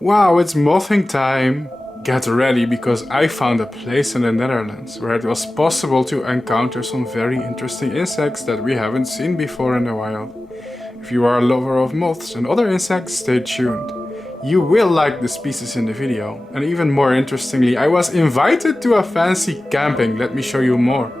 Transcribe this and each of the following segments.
Wow, it's mothing time! Get ready because I found a place in the Netherlands where it was possible to encounter some very interesting insects that we haven't seen before in the wild. If you are a lover of moths and other insects, stay tuned. You will like the species in the video. And even more interestingly, I was invited to a fancy camping. Let me show you more.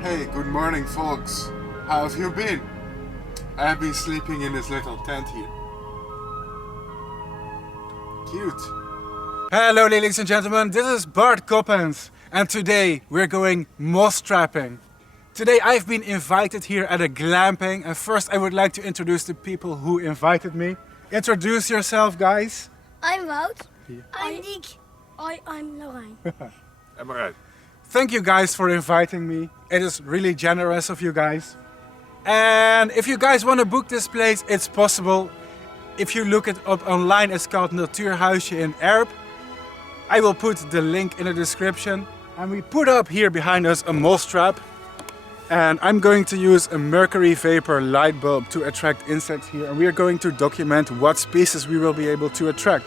Hey, good morning folks. How have you been? I have been sleeping in this little tent here. Cute. Hello ladies and gentlemen, this is Bart Coppens and today we're going moth trapping. Today I've been invited here at a glamping and first I would like to introduce the people who invited me. Introduce yourself guys. I'm Wout. I'm Nick. I'm Lorraine. I'm alright. Thank you guys for inviting me. It is really generous of you guys. And if you guys want to book this place, it's possible. If you look it up online, it's called Natuurhuisje in Erp. I will put the link in the description. And we put up here behind us a moth trap. And I'm going to use a mercury vapor light bulb to attract insects here. And we are going to document what species we will be able to attract.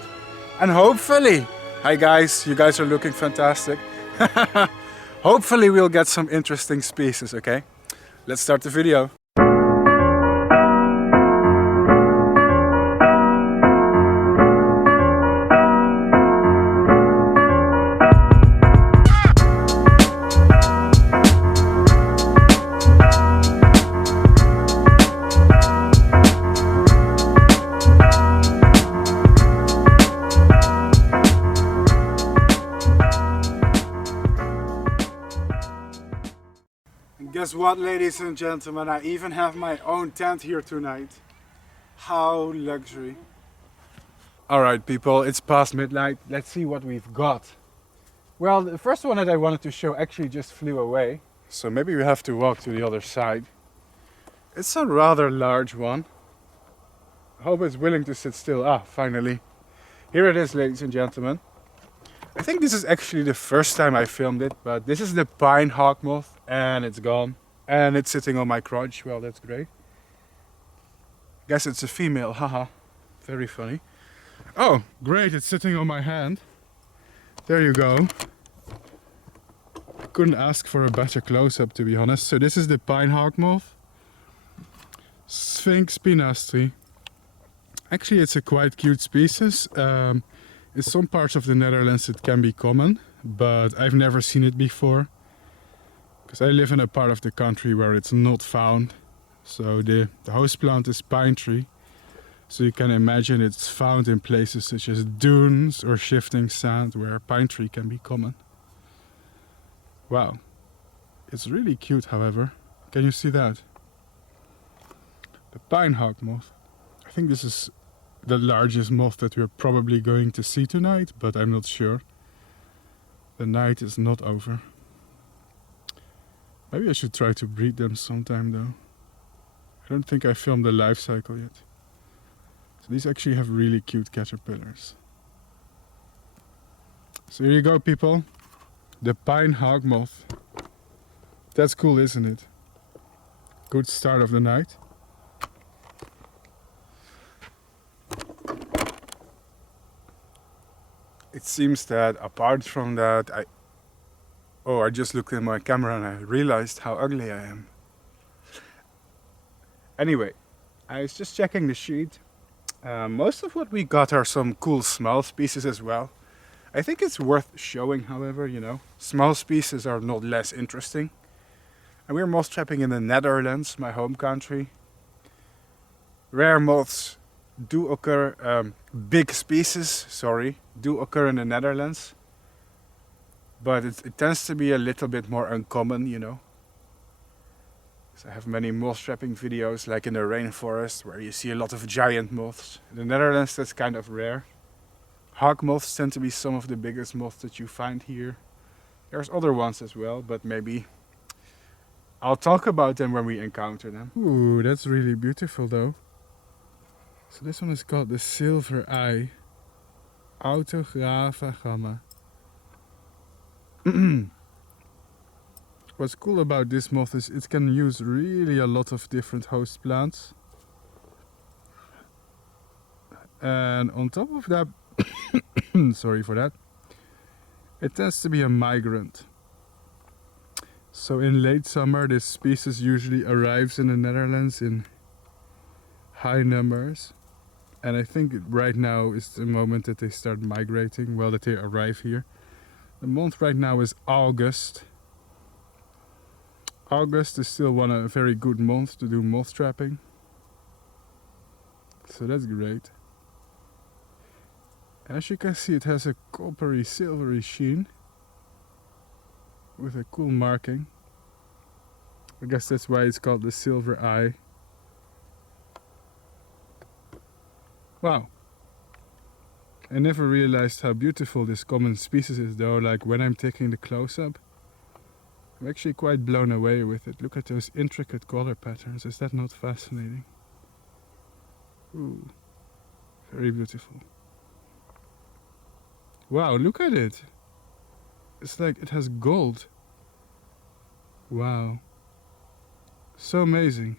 And hopefully, hi guys, you guys are looking fantastic. Hopefully we'll get some interesting species, okay? Let's start the video. Guess what, ladies and gentlemen, I even have my own tent here tonight. How luxury. Alright people, it's past midnight. Let's see what we've got. Well, the first one that I wanted to show actually just flew away. So maybe we have to walk to the other side. It's a rather large one. I hope it's willing to sit still. Ah, finally. Here it is, ladies and gentlemen. I think this is actually the first time I filmed it, but this is the pine hawk moth and it's gone. And it's sitting on my crotch, well that's great. Guess it's a female, haha. Very funny. Oh, great, it's sitting on my hand. There you go. Couldn't ask for a better close-up to be honest. So this is the pine hawk moth. Sphinx pinastri. Actually it's a quite cute species. In some parts of the Netherlands it can be common, but I've never seen it before. Because I live in a part of the country where it's not found. So the host plant is pine tree. So you can imagine it's found in places such as dunes or shifting sand where pine tree can be common. Wow. It's really cute, however. Can you see that? The pine hawk moth. I think this is the largest moth that we're probably going to see tonight, but I'm not sure. The night is not over. Maybe I should try to breed them sometime though. I don't think I filmed the life cycle yet. So these actually have really cute caterpillars. So here you go people. The pine hawk moth. That's cool, isn't it? Good start of the night. It seems that apart from that, I just looked in my camera and I realized how ugly I am. Anyway, I was just checking the sheet. Most of what we got are some cool small species as well. I think it's worth showing, however, you know. Small species are not less interesting. And we're moth trapping in the Netherlands, my home country. Rare moths do occur, big species, do occur in the Netherlands. But it tends to be a little bit more uncommon, you know. So I have many moth trapping videos, like in the rainforest, where you see a lot of giant moths. In the Netherlands, that's kind of rare. Hawk moths tend to be some of the biggest moths that you find here. There's other ones as well, but maybe I'll talk about them when we encounter them. Ooh, that's really beautiful though. So this one is called the silver eye. Autographa. What's cool about this moth is it can use really a lot of different host plants. And on top of that, sorry for that, it tends to be a migrant. So in late summer, this species usually arrives in the Netherlands in high numbers. And I think right now is the moment that they start migrating, well, that they arrive here. The month right now is August. August is still a very good month to do moth trapping. So that's great. As you can see, it has a coppery silvery sheen with a cool marking. I guess that's why it's called the silver eye. Wow. I never realized how beautiful this common species is though, like when I'm taking the close-up. I'm actually quite blown away with it. Look at those intricate color patterns. Is that not fascinating? Ooh, very beautiful. Wow, look at it. It's like it has gold. Wow. So amazing.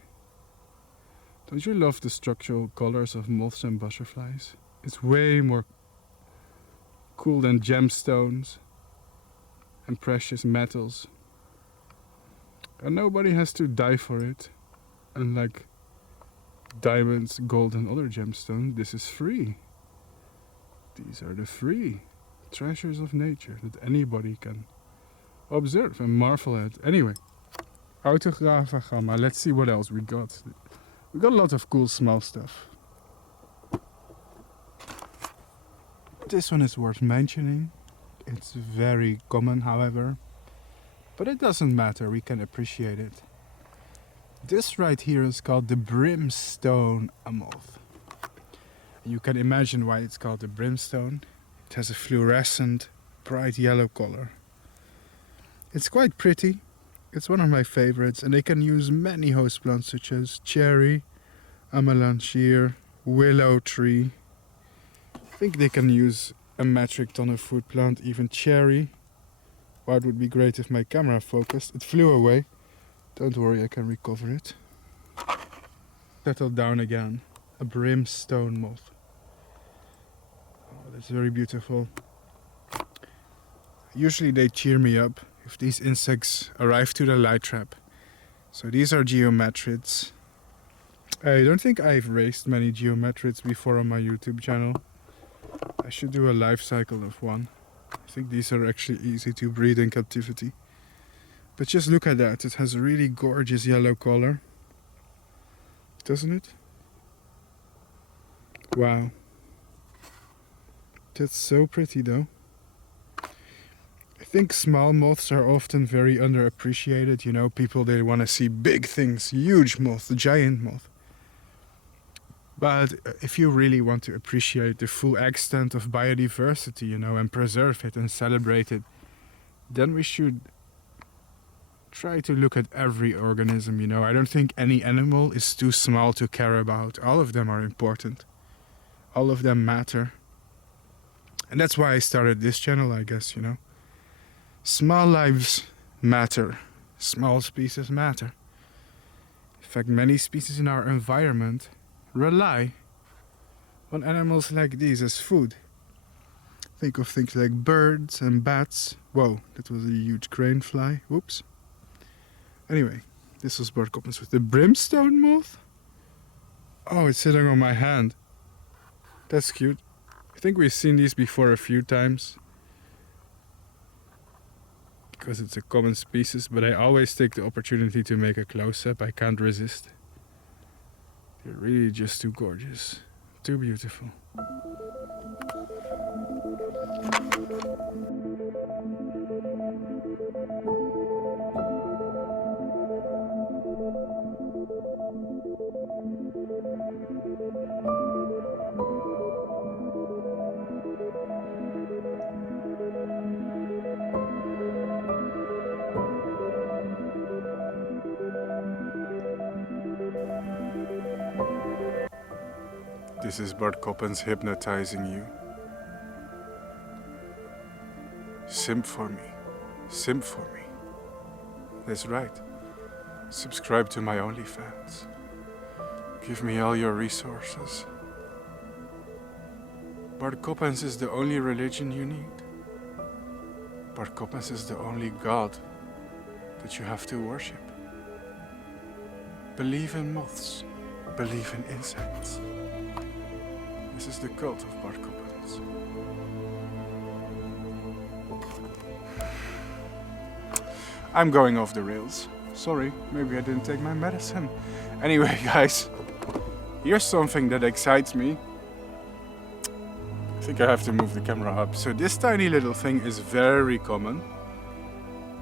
Don't you love the structural colors of moths and butterflies? It's way more cool than gemstones and precious metals. And nobody has to die for it. Unlike diamonds, gold and other gemstones, this is free. These are the free treasures of nature that anybody can observe and marvel at. Anyway, Autographa gamma. Let's see what else we got. We got a lot of cool small stuff. This one is worth mentioning. It's very common, however. But it doesn't matter, we can appreciate it. This right here is called the brimstone moth. You can imagine why it's called the brimstone. It has a fluorescent, bright yellow color. It's quite pretty. It's one of my favorites, and they can use many host plants such as cherry, amelanchier, willow tree. I think they can use a metric ton of food plant, even cherry. Wow, it would be great if my camera focused. It flew away. Don't worry, I can recover it. Settle down again. A brimstone moth. Oh, that's very beautiful. Usually they cheer me up if these insects arrive to the light trap. So these are geometrids. I don't think I've raised many geometrids before on my YouTube channel. I should do a life cycle of one. I think these are actually easy to breed in captivity. But just look at that, it has a really gorgeous yellow color. Doesn't it? Wow. That's so pretty though. I think small moths are often very underappreciated. You know, people, they want to see big things, huge moth, the giant moth. But if you really want to appreciate the full extent of biodiversity, you know, and preserve it and celebrate it, then we should try to look at every organism, you know. I don't think any animal is too small to care about. All of them are important. All of them matter. And that's why I started this channel, I guess, you know. Small lives matter. Small species matter. In fact, many species in our environment rely on animals like these as food. Think of things like birds and bats. Whoa, that was a huge crane fly. Whoops. Anyway, this was Bart Coppens with the brimstone moth. Oh, it's sitting on my hand. That's cute. I think we've seen these before a few times, because it's a common species, but I always take the opportunity to make a close-up. I can't resist. They're really just too gorgeous, too beautiful. This is Bart Coppens hypnotizing you. Simp for me. Simp for me. That's right. Subscribe to my OnlyFans. Give me all your resources. Bart Coppens is the only religion you need. Bart Coppens is the only God that you have to worship. Believe in moths. Believe in insects. This is the cult of Bart Coppens. I'm going off the rails. Sorry, maybe I didn't take my medicine. Anyway, guys, here's something that excites me. I think I have to move the camera up. So this tiny little thing is very common.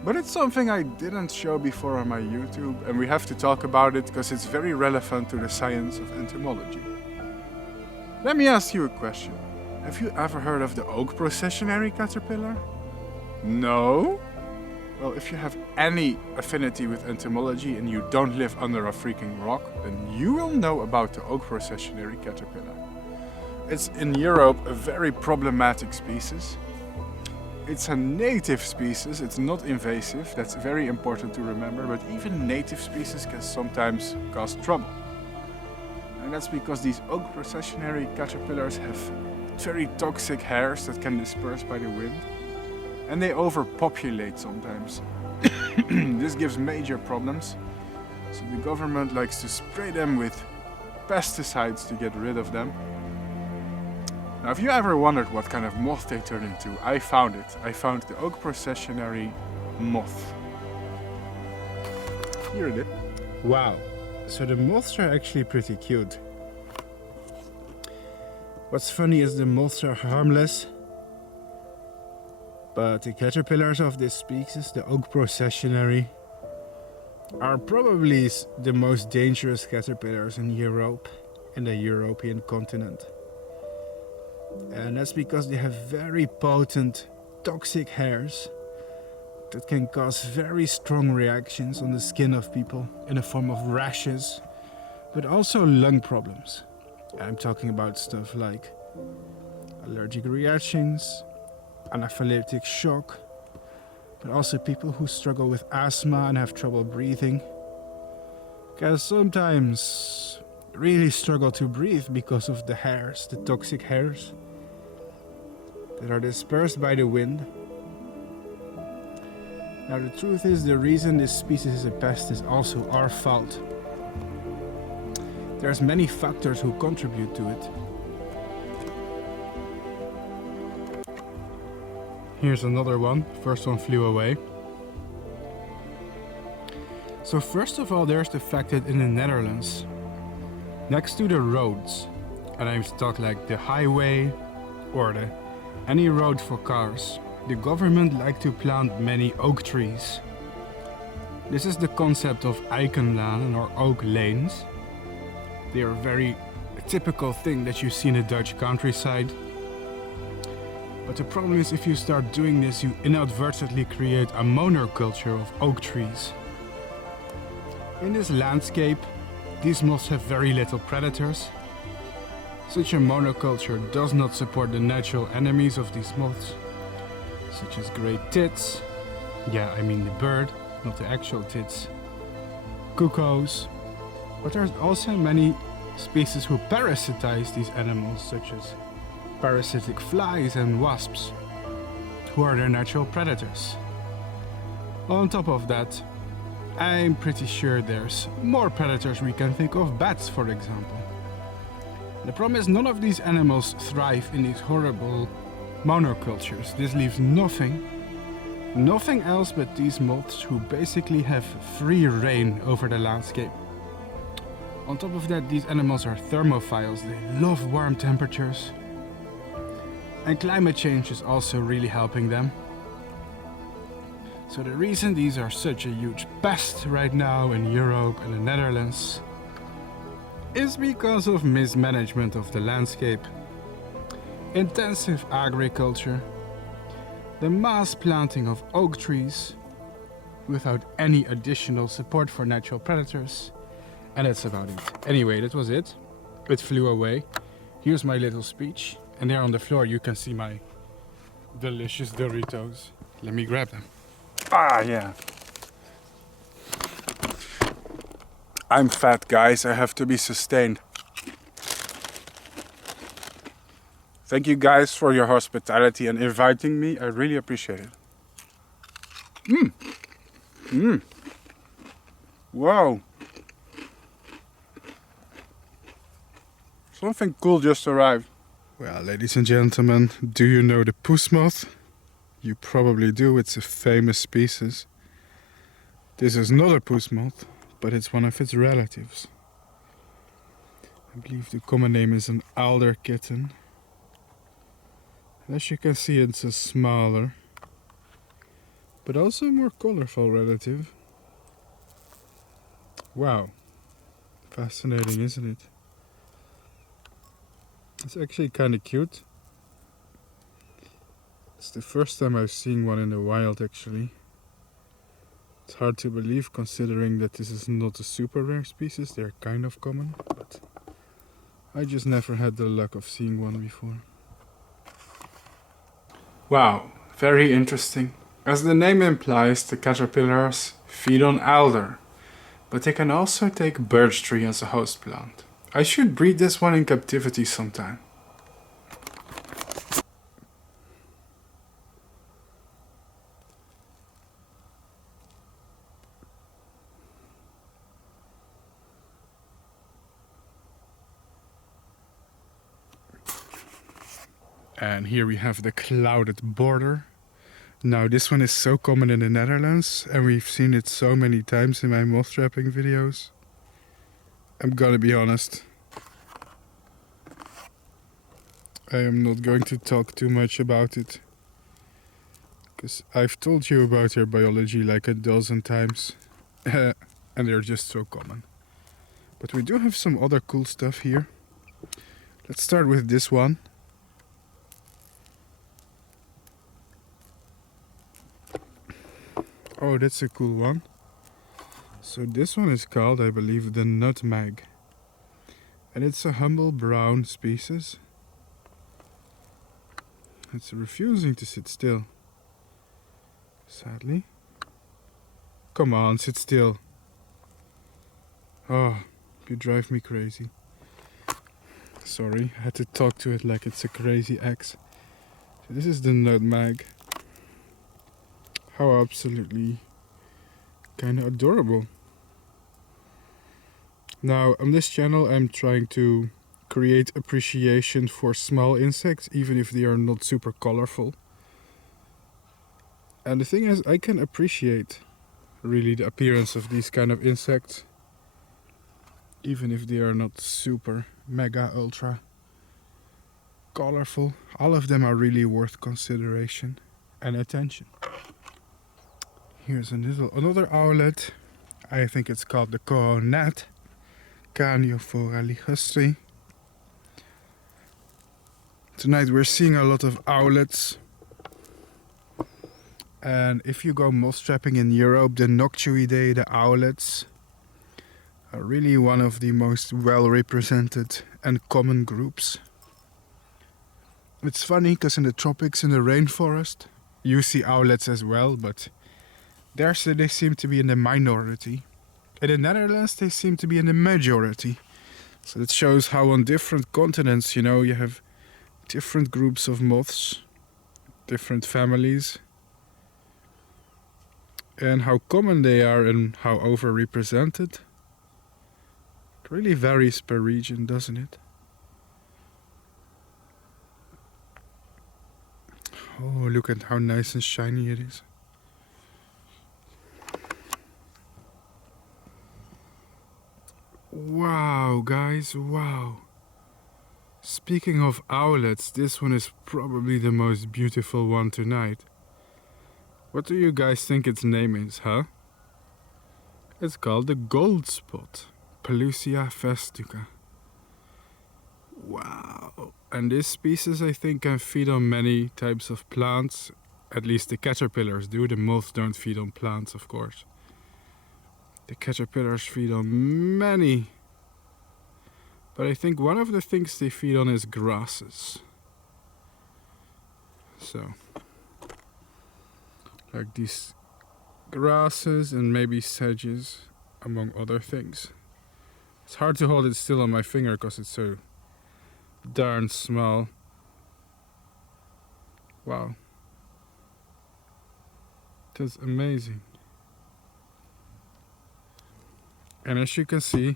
But it's something I didn't show before on my YouTube, and we have to talk about it because it's very relevant to the science of entomology. Let me ask you a question. Have you ever heard of the oak processionary caterpillar? No? Well, if you have any affinity with entomology and you don't live under a freaking rock, then you will know about the oak processionary caterpillar. It's in Europe a very problematic species. It's a native species, it's not invasive, that's very important to remember, but even native species can sometimes cause trouble. And that's because these oak processionary caterpillars have very toxic hairs that can disperse by the wind, and they overpopulate sometimes. This gives major problems, so the government likes to spray them with pesticides to get rid of them. Now, if you ever wondered what kind of moth they turn into, I found it. I found the oak processionary moth. Here it is. Wow. So the moths are actually pretty cute. What's funny is the moths are harmless, but the caterpillars of this species, the oak processionary, are probably the most dangerous caterpillars in Europe and the European continent. And that's because they have very potent toxic hairs that can cause very strong reactions on the skin of people in the form of rashes, but also lung problems. I'm talking about stuff like allergic reactions, anaphylactic shock, but also people who struggle with asthma and have trouble breathing can sometimes really struggle to breathe because of the hairs, the toxic hairs that are dispersed by the wind. Now the truth is, the reason this species is a pest is also our fault. There's many factors who contribute to it. Here's another one. First one flew away. So first of all, there's the fact that in the Netherlands, next to the roads, and I'm talking like the highway or any road for cars, the government like to plant many oak trees. This is the concept of eikenlanen or oak lanes. They are a very typical thing that you see in the Dutch countryside. But the problem is, if you start doing this, you inadvertently create a monoculture of oak trees. In this landscape, these moths have very little predators. Such a monoculture does not support the natural enemies of these moths, such as great tits, yeah, I mean the bird, not the actual tits, cuckoos, but there's also many species who parasitize these animals, such as parasitic flies and wasps, who are their natural predators. On top of that, I'm pretty sure there's more predators we can think of, bats for example. The problem is, none of these animals thrive in these horrible monocultures. This leaves nothing else but these moths who basically have free reign over the landscape. On top of that, these animals are thermophiles. They love warm temperatures. And climate change is also really helping them. So the reason these are such a huge pest right now in Europe and the Netherlands is because of mismanagement of the landscape, intensive agriculture, the mass planting of oak trees without any additional support for natural predators, and that's about it. Anyway, that was it. It flew away. Here's my little speech. And there on the floor you can see my delicious Doritos. Let me grab them. Ah, yeah. I'm fat, guys. I have to be sustained. Thank you guys for your hospitality and inviting me. I really appreciate it. Wow. Something cool just arrived. Well, ladies and gentlemen, do you know the puss moth? You probably do. It's a famous species. This is not a puss moth, but it's one of its relatives. I believe the common name is an alder kitten. As you can see, it's a smaller, but also more colorful relative. Wow. Fascinating, isn't it? It's actually kind of cute. It's the first time I've seen one in the wild, actually. It's hard to believe considering that this is not a super rare species. They're kind of common, but I just never had the luck of seeing one before. Wow, very interesting. As the name implies, the caterpillars feed on alder, but they can also take birch tree as a host plant. I should breed this one in captivity sometime. And here we have the clouded border. Now this one is so common in the Netherlands and we've seen it so many times in my moth trapping videos. I'm gonna be honest. I am not going to talk too much about it. Because I've told you about their biology like a dozen times. And they're just so common. But we do have some other cool stuff here. Let's start with this one. Oh, that's a cool one. So this one is called, I believe, the nutmeg. And it's a humble brown species. It's refusing to sit still. Sadly. Come on, sit still. Oh, you drive me crazy. Sorry, I had to talk to it like it's a crazy ex. So this is the nutmeg. How absolutely kind of adorable. Now, on this channel I'm trying to create appreciation for small insects, even if they are not super colorful. And the thing is, I can appreciate really the appearance of these kind of insects, even if they are not super mega ultra colorful. All of them are really worth consideration and attention. Here's another owlet. I think it's called the coronet, Carniophora ligustri. Tonight we're seeing a lot of owlets. And if you go moth trapping in Europe, the Noctuidae, the owlets, are really one of the most well represented and common groups. It's funny because in the tropics, in the rainforest, you see owlets as well, but there they seem to be in the minority. In the Netherlands they seem to be in the majority. So it shows how on different continents, you know, you have different groups of moths, different families, and how common they are and how overrepresented. It really varies per region, doesn't it? Oh, look at how nice and shiny it is. Wow, guys, wow. Speaking of owlets, this one is probably the most beautiful one tonight. What do you guys think its name is, huh? It's called the Goldspot, Pelusia festuca. Wow. And this species, I think, can feed on many types of plants. At least the caterpillars do. The moths don't feed on plants, of course. The caterpillars feed on many But I think one of the things they feed on is grasses. So, like these grasses and maybe sedges, among other things. It's hard to hold it still on my finger because it's so darn small. Wow. That's amazing. And as you can see,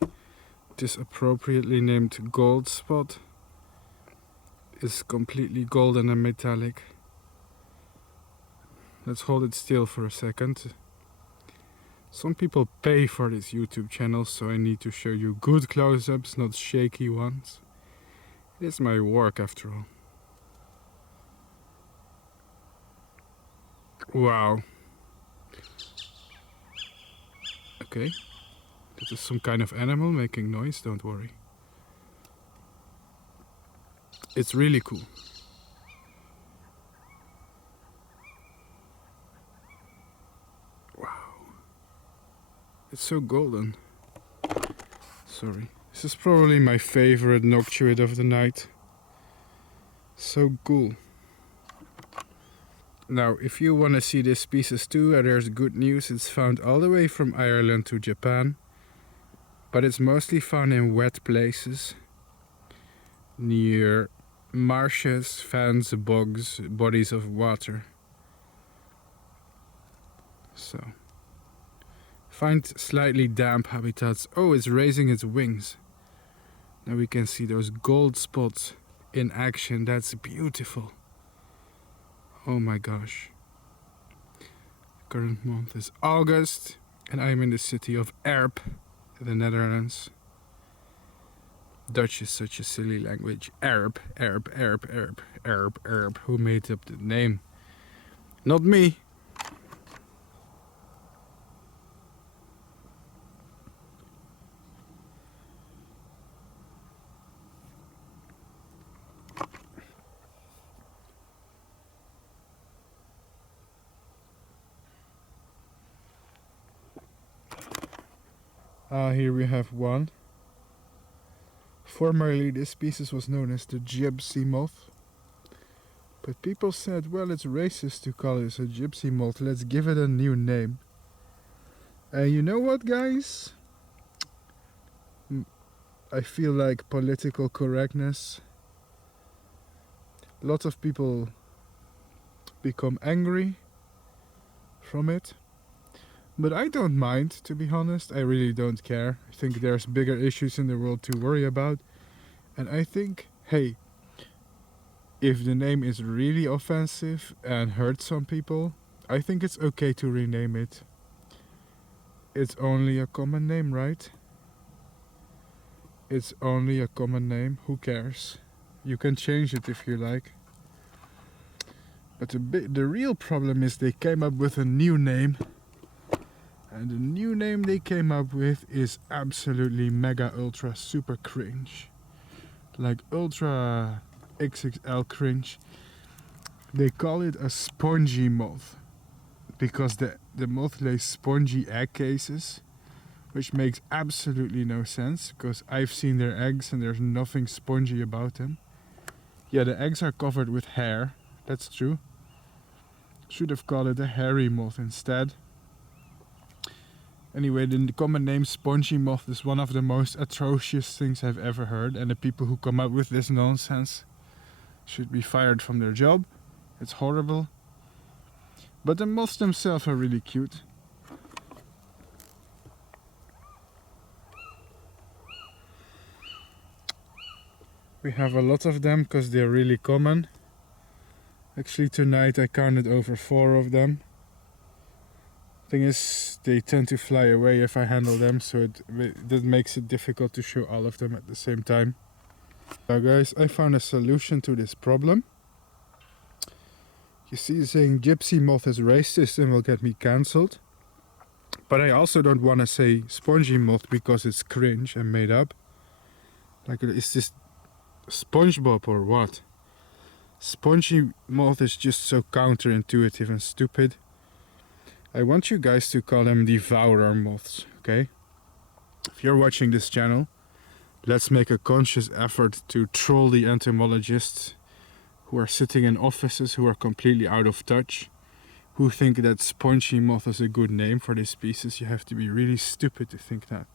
this appropriately named Goldspot is completely golden and metallic. Let's hold it still for a second. Some people pay for this YouTube channel, so I need to show you good close-ups, not shaky ones. It is my work after all. Wow. Okay. This is some kind of animal making noise, don't worry. It's really cool. Wow. It's so golden. Sorry. This is probably my favorite noctuid of the night. So cool. Now, if you want to see this species too, there's good news. It's found all the way from Ireland to Japan. But it's mostly found in wet places. Near marshes, fens, bogs, bodies of water. So, find slightly damp habitats. Oh, it's raising its wings. Now we can see those gold spots in action. That's beautiful. Oh my gosh. Current month is August and I'm in the city of Erp, the Netherlands. Dutch is such a silly language. Erp, Erp, Erp, Erp, Erp, Erp. Who made up the name? Not me. Here we have one. Formerly this species was known as the gypsy moth. But people said, well, it's racist to call it a gypsy moth, let's give it a new name. And you know what, guys? I feel like political correctness. A lot of people become angry from it. But I don't mind, to be honest. I really don't care. I think there's bigger issues in the world to worry about. And I think, hey, if the name is really offensive and hurts some people, I think it's okay to rename it. It's only a common name, right? It's only a common name. Who cares? You can change it if you like. But the real problem is they came up with a new name. And the new name they came up with is absolutely mega ultra super cringe. Like ultra XXL cringe. They call it a spongy moth. Because the moth lays spongy egg cases. Which makes absolutely no sense. Because I've seen their eggs and there's nothing spongy about them. Yeah, the eggs are covered with hair. That's true. Should have called it a hairy moth instead. Anyway, the common name spongy moth is one of the most atrocious things I've ever heard, and the people who come up with this nonsense should be fired from their job. It's horrible. But the moths themselves are really cute. We have a lot of them because they're really common. Actually tonight I counted over 4 of them. Thing is, they tend to fly away if I handle them, so that makes it difficult to show all of them at the same time. Now guys, I found a solution to this problem. You see, saying gypsy moth is racist and will get me cancelled. But I also don't want to say spongy moth because it's cringe and made up. Like, is this SpongeBob or what? Spongy moth is just so counterintuitive and stupid. I want you guys to call them devourer moths, okay? If you're watching this channel, let's make a conscious effort to troll the entomologists who are sitting in offices who are completely out of touch, who think that spongy moth is a good name for this species. You have to be really stupid to think that.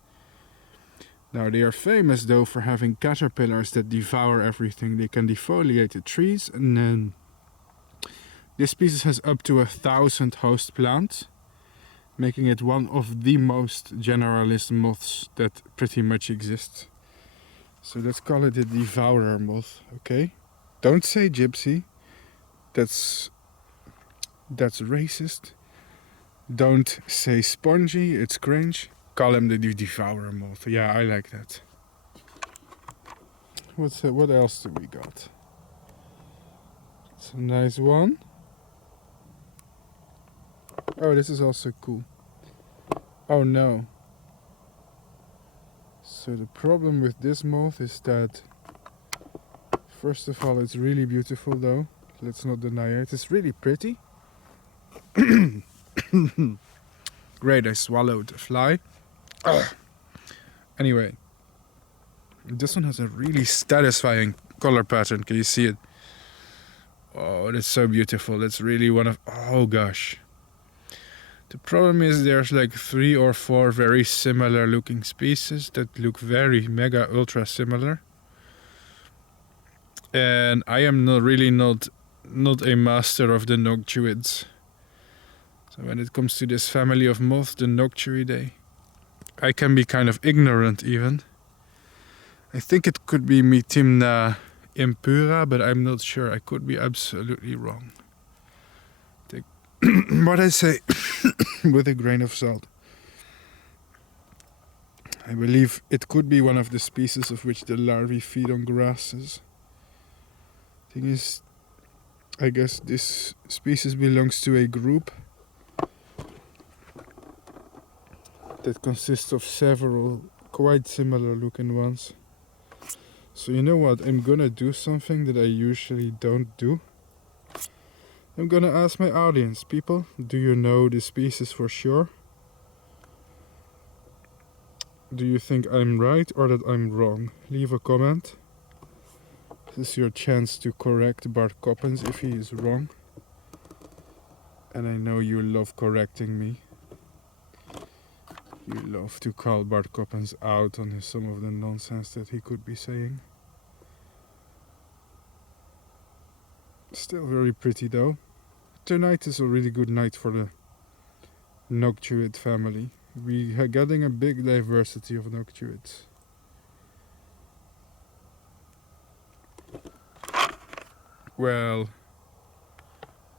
Now, they are famous though for having caterpillars that devour everything. They can defoliate the trees, and then this species has up to 1,000 host plants, making it one of the most generalist moths that pretty much exist. So let's call it a devourer moth, okay? Don't say gypsy. That's racist. Don't say spongy, it's cringe. Call him the devourer moth. Yeah, I like that. What else do we got? It's a nice one. Oh, this is also cool. Oh no. So the problem with this moth is that, first of all, it's really beautiful though. Let's not deny it. It's really pretty. Great, I swallowed a fly. Anyway, this one has a really satisfying color pattern. Can you see it? Oh, that's so beautiful. That's really one of... Oh gosh. The problem is there's like 3 or 4 very similar looking species that look very mega ultra similar. And I am not a master of the noctuids. So when it comes to this family of moths, the Noctuidae, I can be kind of ignorant even. I think it could be Metimna impura, but I'm not sure. I could be absolutely wrong. Take what I say with a grain of salt. I believe it could be one of the species of which the larvae feed on grasses. Thing is, I guess this species belongs to a group that consists of several quite similar looking ones. So you know what, I'm gonna do something that I usually don't do. I'm gonna ask my audience, people, do you know the species for sure? Do you think I'm right or that I'm wrong? Leave a comment. This is your chance to correct Bart Coppens if he is wrong. And I know you love correcting me. You love to call Bart Coppens out on some of the nonsense that he could be saying. Still very pretty though. Tonight is a really good night for the Noctuid family. We are getting a big diversity of Noctuids. Well,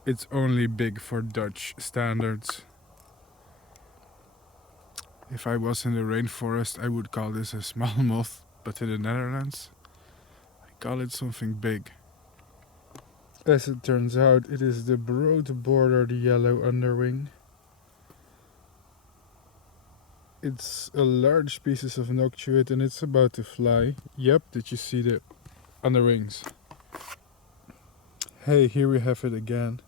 it's only big for Dutch standards. If I was in the rainforest, I would call this a small moth, but in the Netherlands, I call it something big. As it turns out, it is the broad-bordered yellow underwing. It's a large species of Noctuid and it's about to fly. Yep, did you see the underwings? Hey, here we have it again.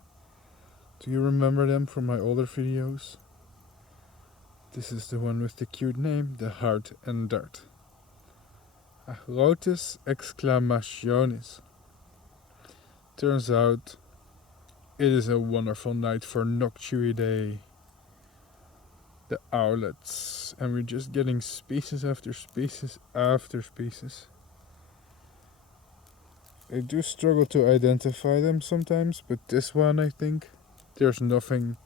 Do you remember them from my older videos? This is the one with the cute name, the Hart and Dart. Agrotis exclamationis. Turns out, it is a wonderful night for Noctuidae, the owlets, and we're just getting species after species after species. I do struggle to identify them sometimes, but this one I think there's nothing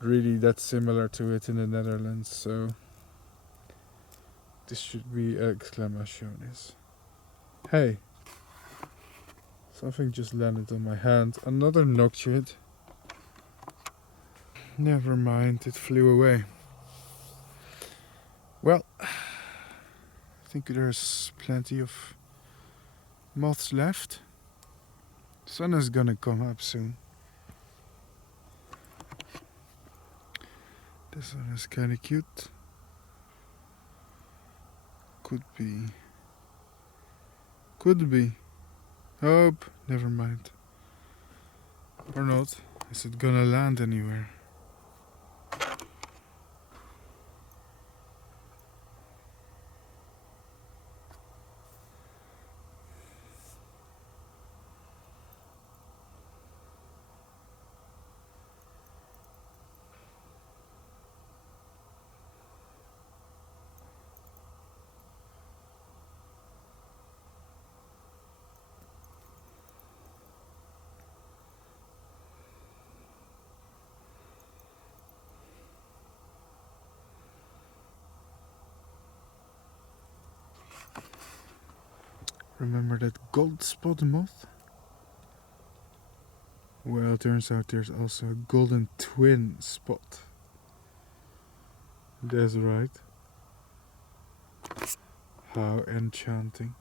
really that similar to it in the Netherlands, so this should be exclamationis. Hey, something just landed on my hand. Another Noctuid. Never mind, it flew away. Well, I think there's plenty of moths left. Sun is gonna come up soon. This one is kinda cute. Could be. Hope, never mind. Or not. Is it gonna land anywhere? Remember that Goldspot moth? Well, it turns out there's also a golden twin spot. That's right. How enchanting.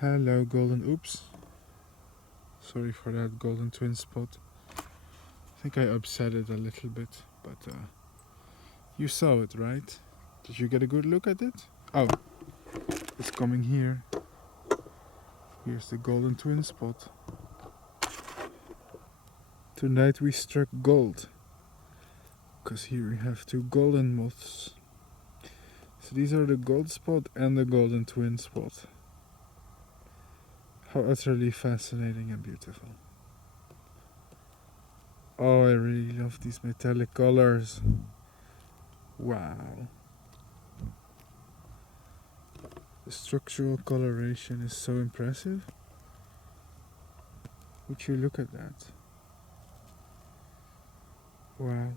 Hello, golden. Oops. Sorry for that golden twin spot. I think I upset it a little bit, but you saw it, right? Did you get a good look at it? Oh, it's coming here. Here's the golden twin spot. Tonight we struck gold, because here we have two golden moths. So these are the Goldspot and the golden twin spot. How utterly fascinating and beautiful. Oh, I really love these metallic colors. Wow. The structural coloration is so impressive. Would you look at that? Wow.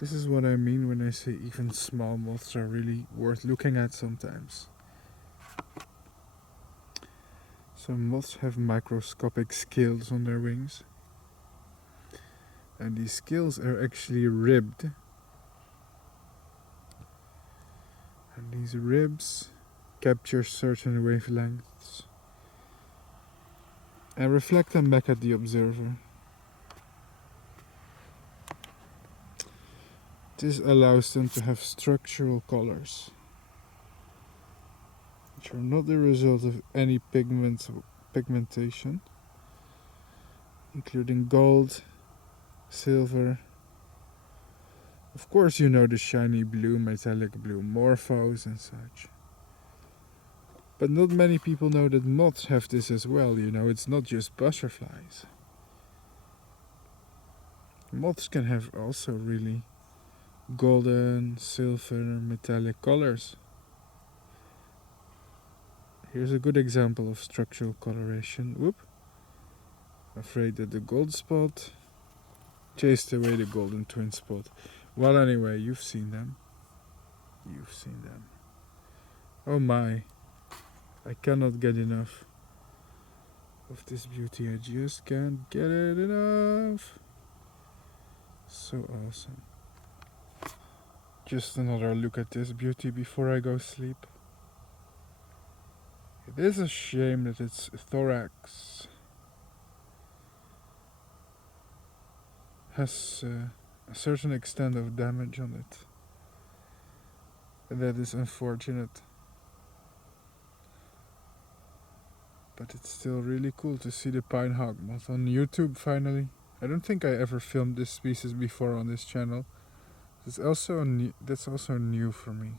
This is what I mean when I say even small moths are really worth looking at sometimes. Some moths have microscopic scales on their wings. And these scales are actually ribbed. And these ribs capture certain wavelengths and reflect them back at the observer. This allows them to have structural colors, which are not the result of any pigmentation, including gold, silver. Of course you know the shiny blue, metallic blue morphos and such. But not many people know that moths have this as well, you know, it's not just butterflies. Moths can have also really golden, silver, metallic colors. Here's a good example of structural coloration. Whoop. Afraid that the Goldspot chased away the golden twin spot. Well, anyway, you've seen them. You've seen them. Oh my. I cannot get enough of this beauty. I just can't get it enough. So awesome. Just another look at this beauty before I go sleep. It is a shame that its thorax has a certain extent of damage on it. And that is unfortunate. But it's still really cool to see the pine hog moth on YouTube finally. I don't think I ever filmed this species before on this channel. That's also new for me.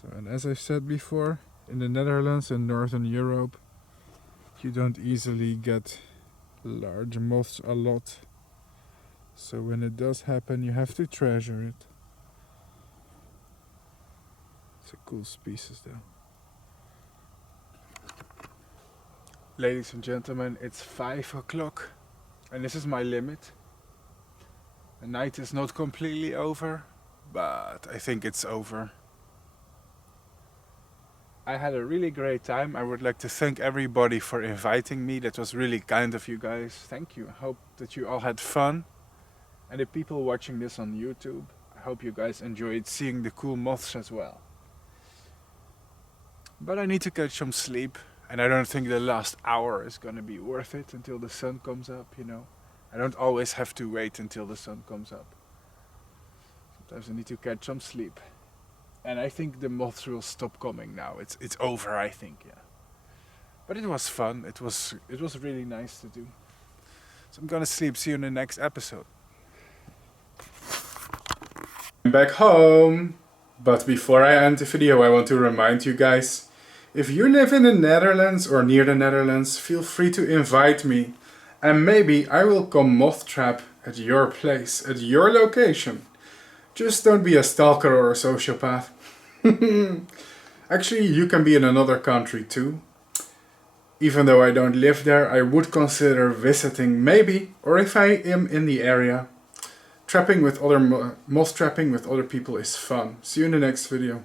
So, and as I've said before, in the Netherlands and Northern Europe, you don't easily get large moths a lot. So when it does happen, you have to treasure it. It's a cool species though. Ladies and gentlemen, it's 5 o'clock and this is my limit. The night is not completely over, but I think it's over. I had a really great time. I would like to thank everybody for inviting me. That was really kind of you guys. Thank you. I hope that you all had fun. And the people watching this on YouTube, I hope you guys enjoyed seeing the cool moths as well. But I need to get some sleep. And I don't think the last hour is gonna be worth it until the sun comes up, you know. I don't always have to wait until the sun comes up. Sometimes I need to catch some sleep. And I think the moths will stop coming now. It's over, I think, yeah. But it was fun. It was really nice to do. So I'm gonna sleep. See you in the next episode. I'm back home. But before I end the video, I want to remind you guys, if you live in the Netherlands or near the Netherlands, feel free to invite me. And maybe I will come moth trap at your place, at your location. Just don't be a stalker or a sociopath. Actually, you can be in another country too. Even though I don't live there, I would consider visiting maybe, or if I am in the area, moth trapping with other people is fun. See you in the next video.